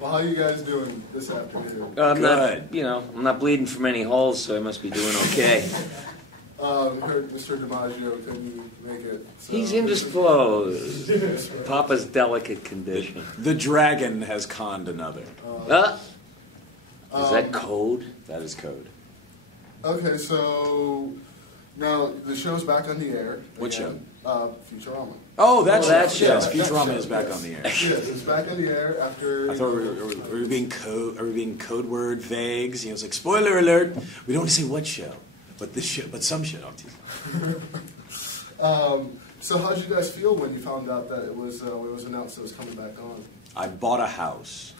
Well, how you guys doing this afternoon? I'm not, I'm not bleeding from any holes, so I must be doing okay. Heard Mr. DiMaggio couldn't make it. So He's indisposed. Papa's delicate condition. The dragon has conned another. Is that code? That is code. Okay, so now the show's back on the air. What show? Futurama. Oh, that show. Yes, Futurama is back on the air. Yes, it's back on the air after. I thought we were being code word vagues. It's like spoiler alert. We don't want to say what show, but this show, but some show. So how did you guys feel when you found out that it was announced it was coming back on? I bought a house.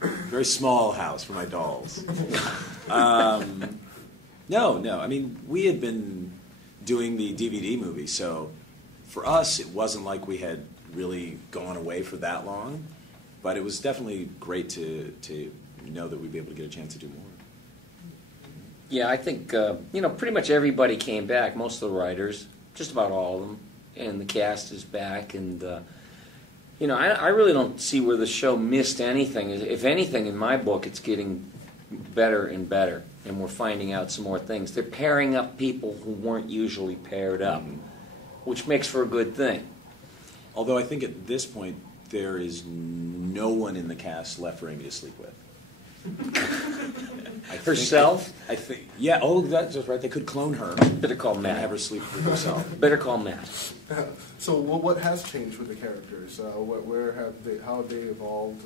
Very small house for my dolls. No. I mean, we had been doing the DVD movie, so for us, it wasn't like we had really gone away for that long. But it was definitely great to know that we'd be able to get a chance to do more. Yeah, I think, pretty much everybody came back, most of the writers, just about all of them, and the cast is back, and, I really don't see where the show missed anything. If anything, in my book, it's getting better and better, and we're finding out some more things. They're pairing up people who weren't usually paired up, which makes for a good thing. Although I think at this point, there is no one in the cast left for Amy to sleep with. Herself? I think, yeah. Oh, that's just right. They could clone her. Better call And Matt. have her sleep with herself. Better call Matt. So what has changed with the characters? How have they evolved?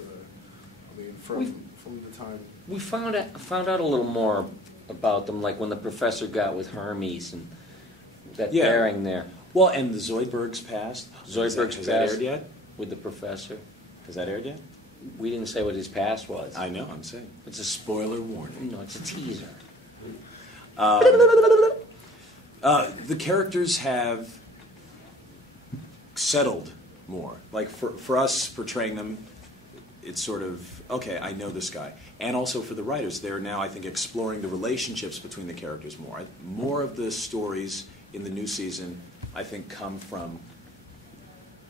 From the time We found out a little more about them, like when the professor got with Hermes and that pairing there. Well, and the Zoidbergs passed. Zoidbergs has that aired passed yet? with the professor. Has that aired yet? We didn't say what his past was. I know. I'm saying It's a spoiler warning. No, it's a teaser. The characters have settled more. Like for us portraying them, it's sort of, okay, I know this guy. And also for the writers, they're now, I think, exploring the relationships between the characters more. More of the stories in the new season, I think, come from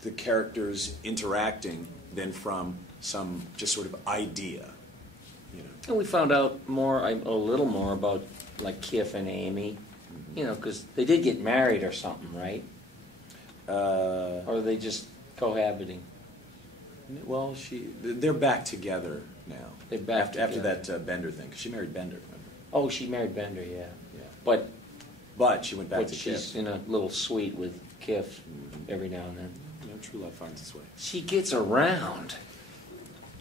the characters interacting than from some just sort of idea. And we found out a little more about like Kif and Amy, because they did get married or something, right? Or are they just cohabiting? Well, they're back together now. They're back after that Bender thing. 'Cause she married Bender, remember? Oh, she married Bender, yeah. But she went back to she's Kif. in a little suite with Kif every now and then. True love finds its way. She gets around.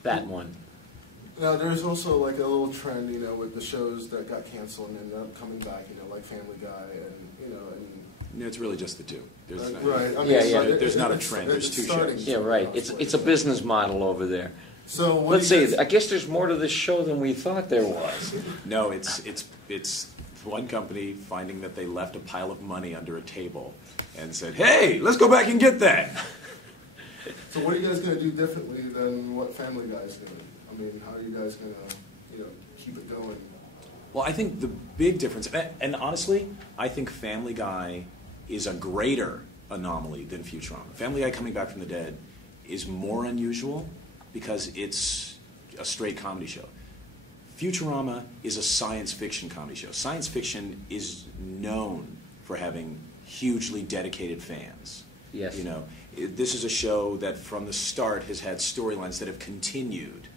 That one. Now, there's also like a little trend, with the shows that got canceled and ended up coming back, like Family Guy, and it's really just the two. There's there's not a trend. There's two shows. Yeah, right. It's a business model over there. So let's see. I guess there's more to this show than we thought there was. No, it's one company finding that they left a pile of money under a table and said, "Hey, let's go back and get that." So what are you guys going to do differently than what Family Guy's doing? How are you guys going to, keep it going? Well, I think the big difference, and honestly, I think Family Guy is a greater anomaly than Futurama. Family Guy coming back from the dead is more unusual because it's a straight comedy show. Futurama is a science fiction comedy show. Science fiction is known for having hugely dedicated fans. Yes. This is a show that from the start has had storylines that have continued.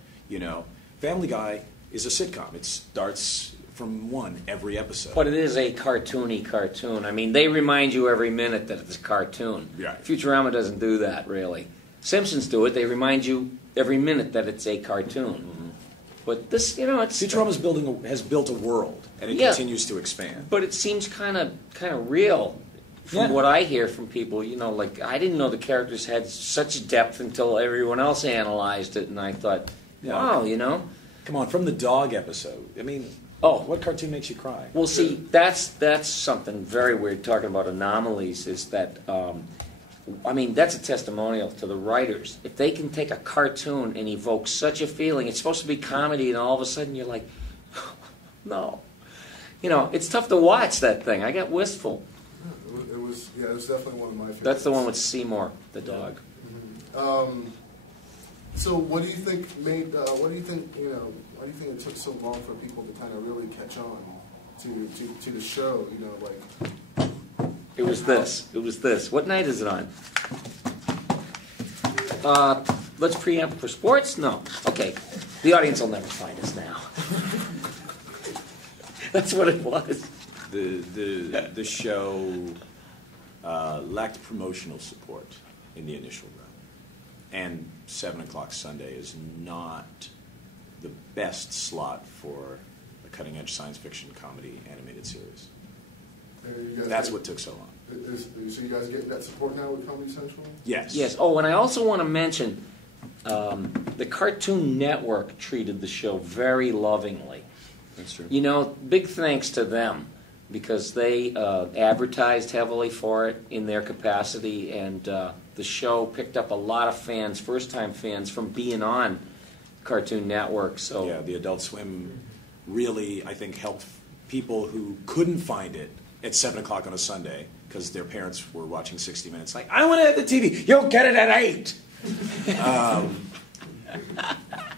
Family Guy is a sitcom. It starts from one every episode. But it is a cartoony cartoon. They remind you every minute that it's a cartoon. Right. Futurama doesn't do that, really. Simpsons do it. They remind you every minute that it's a cartoon. Mm-hmm. But this, it's... Futurama has built a world, and it continues to expand. But it seems kind of real. From what I hear from people, like I didn't know the characters had such depth until everyone else analyzed it, and I thought, wow, Come on, from the dog episode. What cartoon makes you cry? Well, see, that's something very weird. Talking about anomalies is that, that's a testimonial to the writers. If they can take a cartoon and evoke such a feeling, it's supposed to be comedy, and all of a sudden you're like, no, it's tough to watch that thing. I got wistful. It was definitely one of my favorites. That's the one with Seymour, the dog. Mm-hmm. So what do you think made? What do you think? Why do you think it took so long for people to kind of really catch on to the show? It was this. What night is it on? Let's preempt for sports? No. Okay. The audience will never find us now. That's what it was. The show lacked promotional support in the initial run. And 7 o'clock Sunday is not the best slot for a cutting-edge science fiction comedy animated series. That's what took so long. So you guys getting that support now with Comedy Central? Yes. Yes. Oh, and I also want to mention the Cartoon Network treated the show very lovingly. That's true. Big thanks to them because they advertised heavily for it in their capacity, and the show picked up a lot of fans, first-time fans, from being on Cartoon Network. So yeah, the Adult Swim really, I think, helped people who couldn't find it at 7 o'clock on a Sunday because their parents were watching 60 Minutes. Like, I want to have the TV. You'll get it at 8.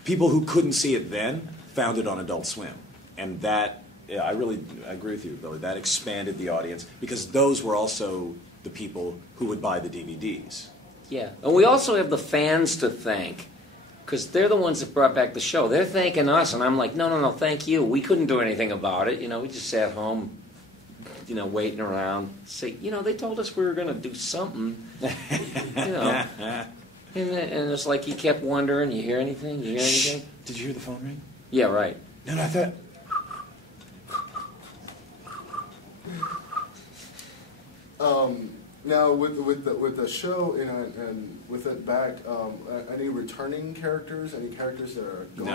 People who couldn't see it then found it on Adult Swim. And that, I really agree with you, Billy. That expanded the audience because those were also the people who would buy the DVDs. yeah, and we also have the fans to thank because they're the ones that brought back the show. They're thanking us, and I'm like, no, thank you. We couldn't do anything about it. We just sat home, waiting around. Say, they told us we were going to do something. And it's like you kept wondering, you hear anything? You hear anything? Did you hear the phone ring? Yeah, right. No, I thought... Now with the show and with it back, any returning characters? Any characters that are gone?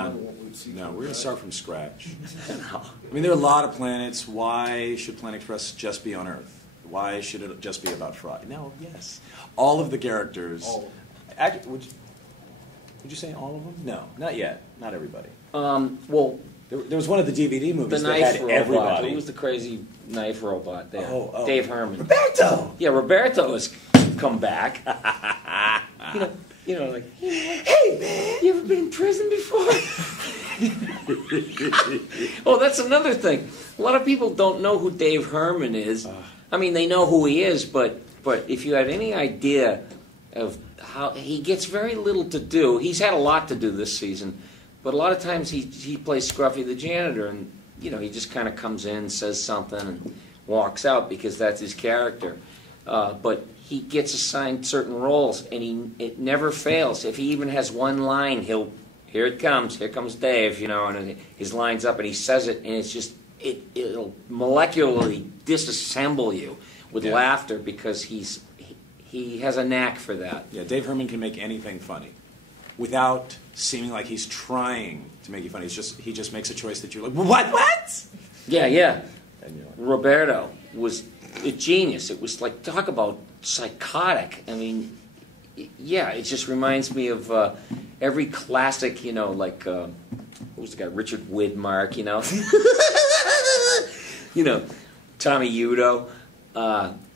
No, we're going to start from scratch. No. I mean, there are a lot of planets. Why should Planet Express just be on Earth? Why should it just be about Fry? No, yes. All of the characters. Would you say all of them? No, not yet. Not everybody. Well, there was one of the DVD movies the that knife had robot. everybody. Who was the crazy knife robot there? Oh. Dave Herman. Roberto! Yeah, Roberto has come back. Like, hey man, you ever been in prison before? Oh, that's another thing. A lot of people don't know who Dave Herman is. I mean, they know who he is, but if you had any idea of how he gets very little to do, he's had a lot to do this season. But a lot of times he plays Scruffy the janitor, and he just kind of comes in, says something, and walks out because that's his character. But he gets assigned certain roles, and it never fails. If he even has one line, here comes Dave, and his line's up, and he says it, and it's just it'll molecularly disassemble you with laughter because he has a knack for that. Yeah, Dave Herman can make anything funny without seeming like he's trying to make you funny. He just makes a choice that you're like, what? Yeah. And you're like, Roberto was a genius. It was like, talk about psychotic. I mean, yeah, it just reminds me of every classic, like, who was the guy? Richard Widmark, Tommy Udo.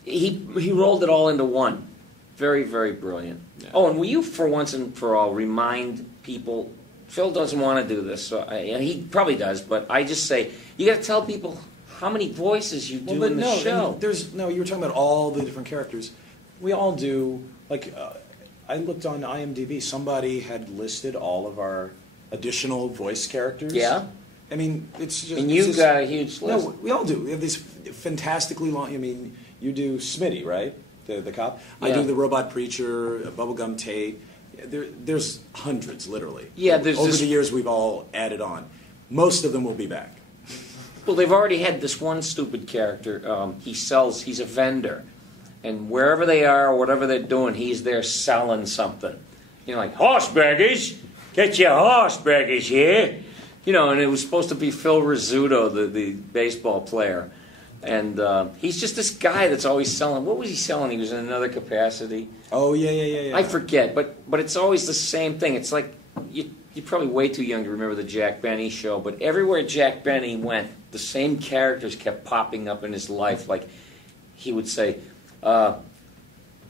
He rolled it all into one. Very, very brilliant. Yeah. Oh, and will you, for once and for all, remind people, Phil doesn't want to do this, so he probably does, but I just say, you got to tell people how many voices you do in the show. You were talking about all the different characters. We all do, I looked on IMDb, somebody had listed all of our additional voice characters. Yeah. I mean, it's just... And you've got a huge list. No, we all do. We have these fantastically long... I mean, you do Smitty, right? The cop. Yeah. I do the robot preacher, Bubblegum Tate. There's hundreds, literally. Yeah, over the years, we've all added on. Most of them will be back. Well, they've already had this one stupid character. He's a vendor. And wherever they are, or whatever they're doing, he's there selling something. Like, horse baggage! Get your horse baggage here! And it was supposed to be Phil Rizzuto, the baseball player. And he's just this guy that's always selling. What was he selling? He was in another capacity. Oh, yeah. I forget, but it's always the same thing. It's like, you're probably way too young to remember the Jack Benny show, but everywhere Jack Benny went, the same characters kept popping up in his life. Like, he would say, I'll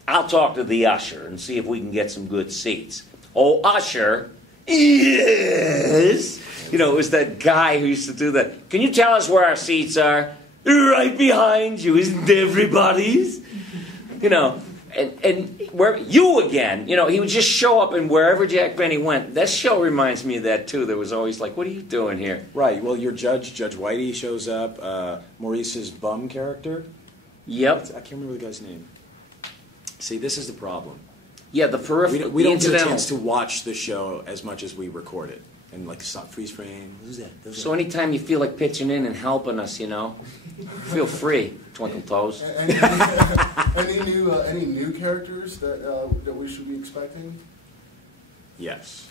talk to the usher and see if we can get some good seats. Oh, usher, Yes. You know, it was that guy who used to do that. Can you tell us where our seats are? Right behind you, isn't everybody's? You know, and where you again, you know, he would just show up and wherever Jack Benny went. That show reminds me of that too. There was always like, what are you doing here? Right. Well, your Judge Whitey shows up. Maurice's bum character. Yep. I can't remember the guy's name. See, this is the problem. Yeah, the peripheral. We don't get a chance to watch the show as much as we record it. And like stop, freeze frame. Who's that? So anytime you feel like pitching in and helping us, you know, feel free, Twinkle Toes. Any new characters that we should be expecting? Yes.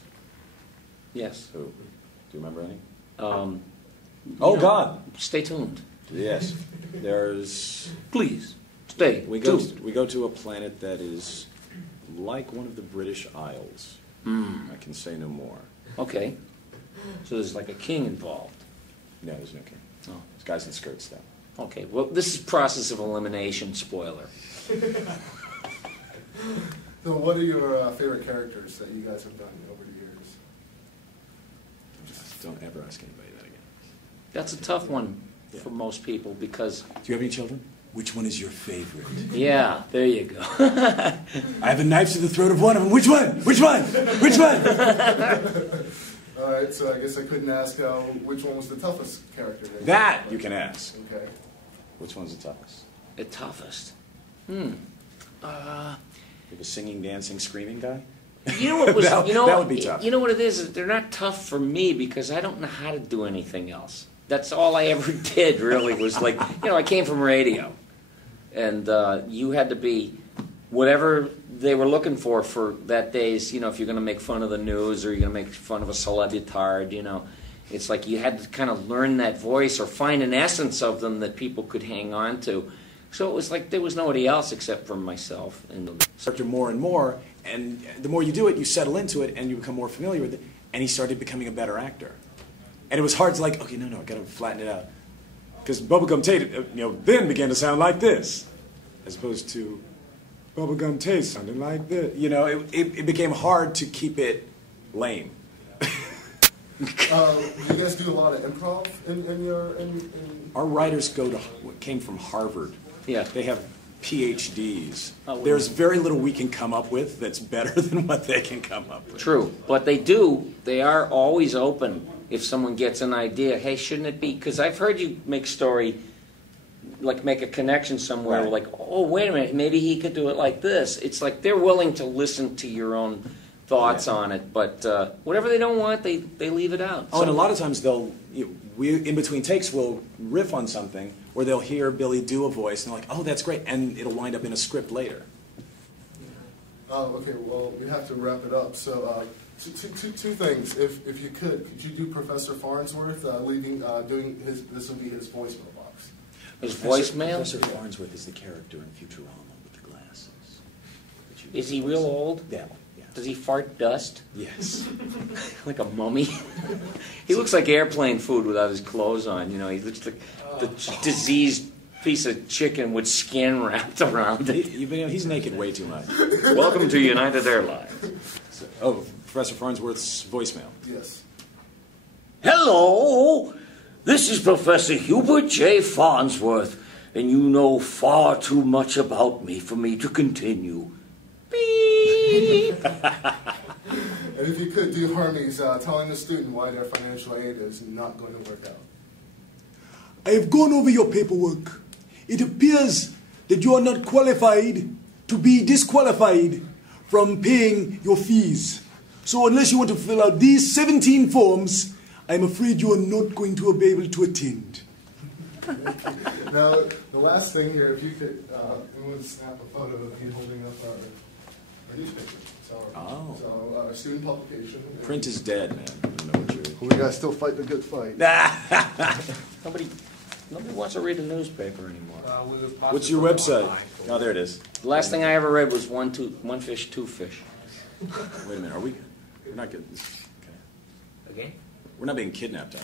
Yes. Who? Do you remember any? Oh God! Stay tuned. Yes. There's. Please stay. We go to a planet that is like one of the British Isles. I can say no more. Okay. So there's like a king involved. No, there's no king. Oh. There's guys in skirts though. Okay. Well, this is process of elimination. Spoiler. So, what are your favorite characters that you guys have done over the years? Just don't ever ask anybody that again. That's a tough one for most people because. Do you have any children? Which one is your favorite? Yeah, there you go. I have a knife to the throat of one of them. Which one? Which one? Which one? All right, so I guess I couldn't ask which one was the toughest character. That you can ask. Okay. Which one's the toughest? The toughest. You have a singing, dancing, screaming guy? You know what was? That would be tough. You know what it is? They're not tough for me because I don't know how to do anything else. That's all I ever did. Really was like, you know, I came from radio, and you had to be whatever they were looking for that day's. You know, if you're going to make fun of the news or you're going to make fun of a celebritard, you know, it's like you had to kind of learn that voice or find an essence of them that people could hang on to. So it was like there was nobody else except for myself. And Started more and more, and the more you do it, you settle into it, and you become more familiar with it. And he started becoming a better actor. And it was hard to like, okay, no, I got to flatten it out, because Bubblegum Tate, then began to sound like this, as opposed to Bubblegum Tate sounding like this. You know, it became hard to keep it lame. Do you guys do a lot of improv in your? Our writers came from Harvard. yeah, They have PhDs. Oh, well. There's very little we can come up with that's better than what they can come up with. true. But they are always open if someone gets an idea. Hey, shouldn't it be? Because I've heard you make make a connection somewhere. Right. Like, oh, wait a minute, maybe he could do it like this. It's like they're willing to listen to your own thoughts on it, but whatever they don't want, they leave it out. Oh, and a lot of times we in between takes will riff on something, or they'll hear Billy do a voice, and they're like, oh, that's great, and it'll wind up in a script later. Okay, well, we have to wrap it up. So, two things. If you could you do Professor Farnsworth this would be his voicemail box. His voicemail? Professor Farnsworth is the character in Futurama with the glasses. Is he real old? Yeah. Does he fart dust? Yes. Like a mummy? He looks like airplane food without his clothes on. You know, he looks like the diseased piece of chicken with skin wrapped around it. He's naked way too much. Welcome to United Airlines. Professor Farnsworth's voicemail. Yes. Hello, this is Professor Hubert J. Farnsworth, and you know far too much about me for me to continue. Beep. And if you could do Hermes telling the student why their financial aid is not going to work out. I have gone over your paperwork. It appears that you are not qualified to be disqualified from paying your fees. So unless you want to fill out these 17 forms, I'm afraid you are not going to be able to attend. Now, the last thing here, if you could, we would snap a photo of you holding up our newspaper. So our student publication. Print is dead, man. I don't know what you're... We guys still fight the good fight. Nobody wants to read a newspaper anymore. What's your website? Oh, there it is. The last thing I ever read was One Fish, Two Fish. Wait a minute. We're not getting this. Okay. Okay. We're not being kidnapped, are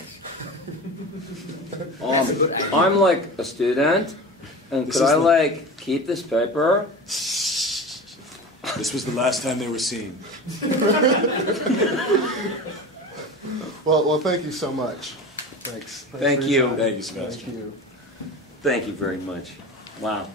we? I'm like a student, and could I keep this paper? This was the last time they were seen. Well, thank you so much. Thanks. Thank for your you. time. Thank you, Sebastian. Thank you. Thank you very much. Wow.